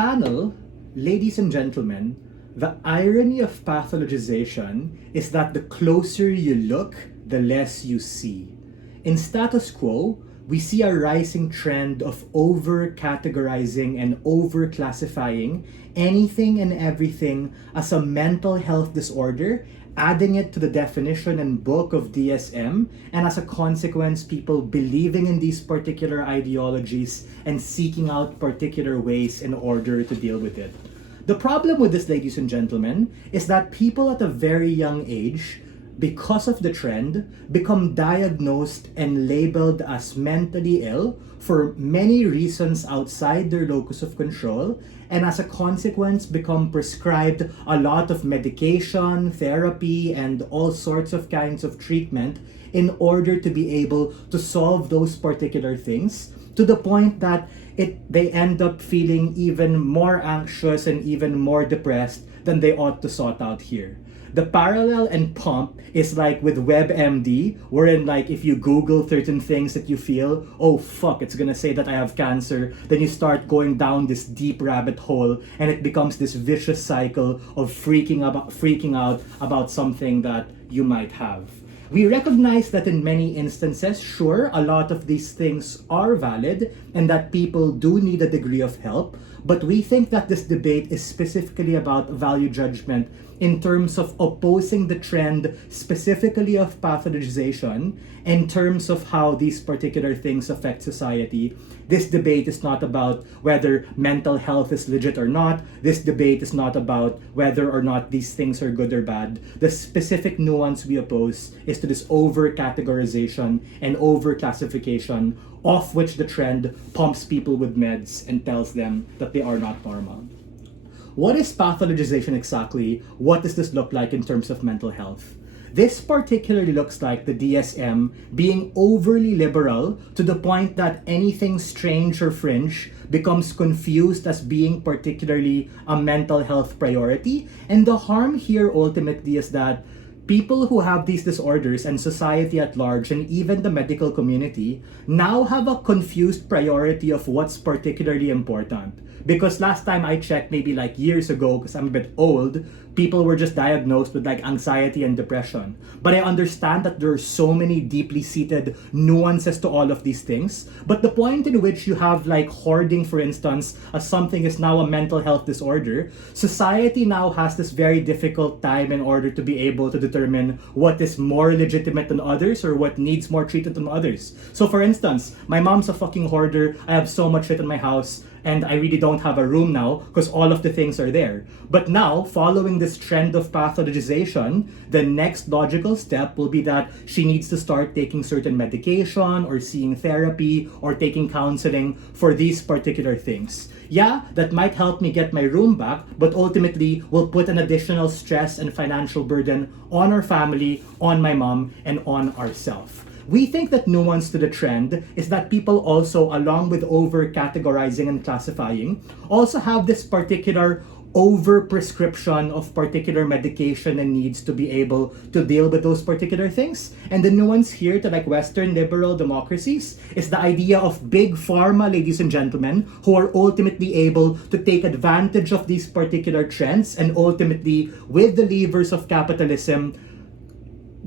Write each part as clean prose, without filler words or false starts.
Panel, ladies and gentlemen, the irony of pathologization is that the closer you look, the less you see. In status quo, we see a rising trend of over-categorizing and over-classifying anything and everything as a mental health disorder, adding it to the definition and book of DSM, and as a consequence, people believing in these particular ideologies and seeking out particular ways in order to deal with it. The problem with this, ladies and gentlemen, is that people at a very young age, because of the trend, become diagnosed and labeled as mentally ill for many reasons outside their locus of control, and as a consequence become prescribed a lot of medication, therapy, and all sorts of kinds of treatment in order to be able to solve those particular things, to the point that they end up feeling even more anxious and even more depressed than they ought to sort out here. The parallel and pump is like with WebMD, wherein like if you Google certain things that you feel, oh fuck, it's gonna say that I have cancer, then you start going down this deep rabbit hole and it becomes this vicious cycle of freaking out about something that you might have. We recognize that in many instances, sure, a lot of these things are valid and that people do need a degree of help, but we think that this debate is specifically about value judgment in terms of opposing the trend specifically of pathologization in terms of how these particular things affect society. This debate is not about whether mental health is legit or not. This debate is not about whether or not these things are good or bad. The specific nuance we oppose is to this over-categorization and over-classification of which the trend pumps people with meds and tells them that they are not normal. What is pathologization exactly? What does this look like in terms of mental health? This particularly looks like the DSM being overly liberal to the point that anything strange or fringe becomes confused as being particularly a mental health priority. And the harm here ultimately is that people who have these disorders and society at large and even the medical community now have a confused priority of what's particularly important. Because last time I checked, maybe like years ago, because I'm a bit old, people were just diagnosed with like anxiety and depression. But I understand that there are so many deeply seated nuances to all of these things. But the point in which you have like hoarding, for instance, as something is now a mental health disorder, society now has this very difficult time in order to be able to determine what is more legitimate than others or what needs more treatment than others. So for instance, my mom's a fucking hoarder. I have so much shit in my house and I really don't have a room now because all of the things are there. But now, following this trend of pathologization, the next logical step will be that she needs to start taking certain medication or seeing therapy or taking counseling for these particular things. Yeah, that might help me get my room back, but ultimately will put an additional stress and financial burden on our family, on my mom, and on ourselves. We think that nuance to the trend is that people also, along with over-categorizing and classifying, also have this particular over-prescription of particular medication and needs to be able to deal with those particular things. And the nuance here to like Western liberal democracies is the idea of big pharma, ladies and gentlemen, who are ultimately able to take advantage of these particular trends and ultimately, with the levers of capitalism,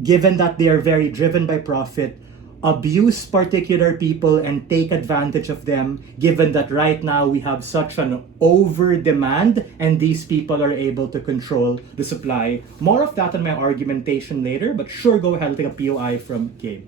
given that they are very driven by profit, abuse particular people and take advantage of them, given that right now we have such an over demand and these people are able to control the supply. More of that in my argumentation later, but sure, go ahead and take a POI from Gabe.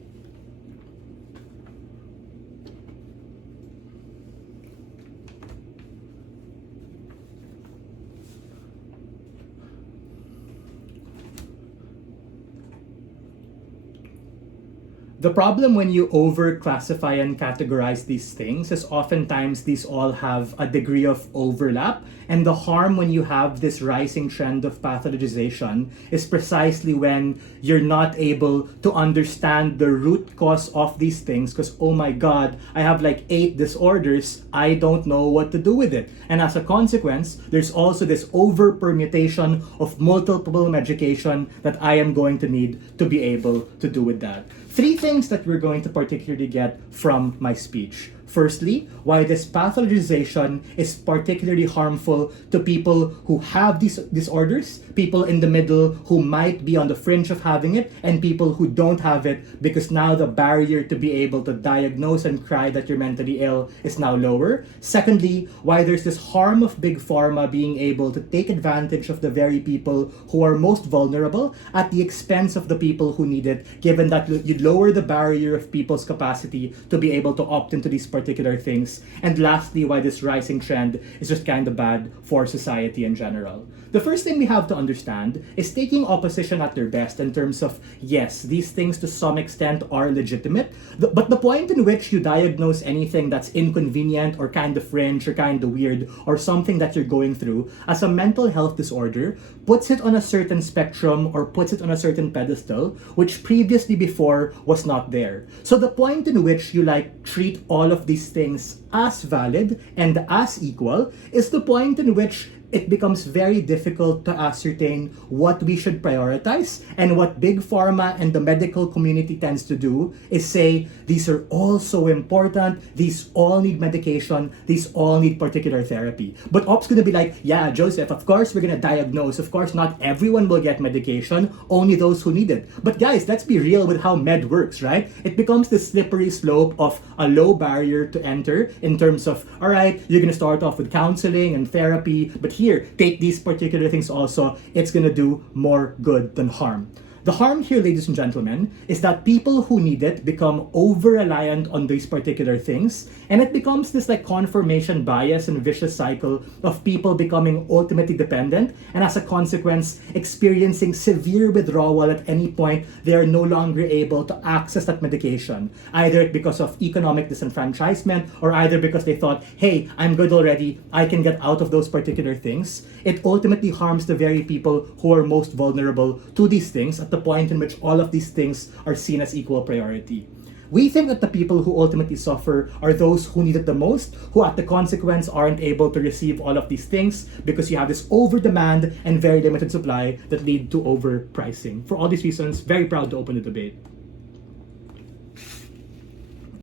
The problem when you over-classify and categorize these things is oftentimes these all have a degree of overlap, and the harm when you have this rising trend of pathologization is precisely when you're not able to understand the root cause of these things because, oh my god, I have like 8 disorders, I don't know what to do with it. And as a consequence, there's also this over-permutation of multiple medication that I am going to need to be able to do with that. 3 things that we're going to particularly get from my speech. Firstly, why this pathologization is particularly harmful to people who have these disorders, people in the middle who might be on the fringe of having it, and people who don't have it, because now the barrier to be able to diagnose and cry that you're mentally ill is now lower. Secondly, why there's this harm of big pharma being able to take advantage of the very people who are most vulnerable at the expense of the people who need it, given that you lower the barrier of people's capacity to be able to opt into these particular things. And lastly, why this rising trend is just kind of bad for society in general. The first thing we have to understand is taking opposition at their best in terms of, yes, these things to some extent are legitimate, but the point in which you diagnose anything that's inconvenient or kind of fringe or kind of weird or something that you're going through as a mental health disorder puts it on a certain spectrum or puts it on a certain pedestal, which previously before was not there. So the point in which you treat all of these things as valid and as equal is the point in which it becomes very difficult to ascertain what we should prioritize. And what big pharma and the medical community tends to do is say, these are all so important, these all need medication, these all need particular therapy. But Op's gonna be like, yeah, Joseph, of course we're gonna diagnose, of course not everyone will get medication, only those who need it. But guys, let's be real with how med works, right? It becomes this slippery slope of a low barrier to enter in terms of, all right, you're gonna start off with counseling and therapy, but here, take these particular things also, it's gonna do more good than harm. The harm here, ladies and gentlemen, is that people who need it become over-reliant on these particular things, and it becomes this confirmation bias and vicious cycle of people becoming ultimately dependent, and as a consequence, experiencing severe withdrawal at any point they are no longer able to access that medication, either because of economic disenfranchisement or either because they thought, hey, I'm good already, I can get out of those particular things. It ultimately harms the very people who are most vulnerable to these things at the point in which all of these things are seen as equal priority. We think that the people who ultimately suffer are those who need it the most, who at the consequence aren't able to receive all of these things because you have this over demand and very limited supply that lead to overpricing. For all these reasons, very proud to open the debate.